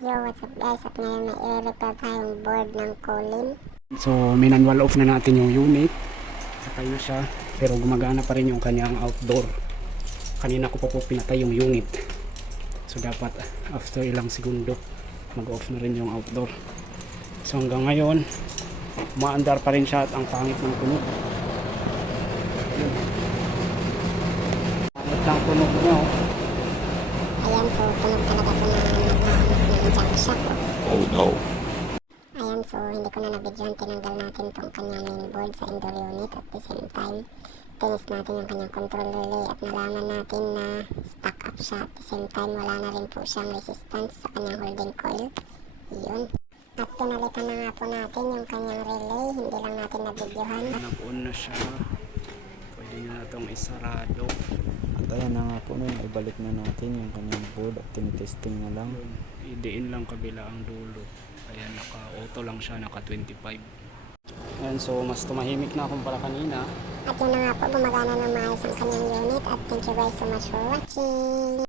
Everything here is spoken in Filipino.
Yo, what's up guys? At ngayon may i-repair tayong board ng Colin. So, minanwal off na natin yung unit. Patay na siya. Pero gumagana pa rin yung kanyang outdoor. Kanina ko pa po pinatay yung unit. So, dapat after ilang segundo, mag-off na rin yung outdoor. So, hanggang ngayon, maandar pa rin siya at ang pangit ng tunog. Yun. Pangit ng tunog niya, oh. Ayan, so tunog talaga ito na naghahanap ng jump shock. Oh no. Ayan, so hindi ko na nabidyoan. Tinanggal natin tong kanyang mainboard sa indoor unit. At the same time, tinis natin yung kanyang control relay at nalaman natin na stuck up siya. At the same time, wala na rin po siyang resistance sa kanyang holding coil. Yun. At pinalitan na nga po natin yung kanyang relay. Hindi lang natin nabidyohan. Nag-on na siya. Pwede nyo na itong isarado. At ayan na nga po nun, ibalik na natin yung kanyang board at tinitesting na lang. Idiin lang kabila ang dulo. Ayan, naka-auto lang siya, naka-25. Ayan, so mas tumahimik na kumpara kanina. At yun na nga po, gumagana ng maayos ang kanyang unit. At thank you guys so much for watching.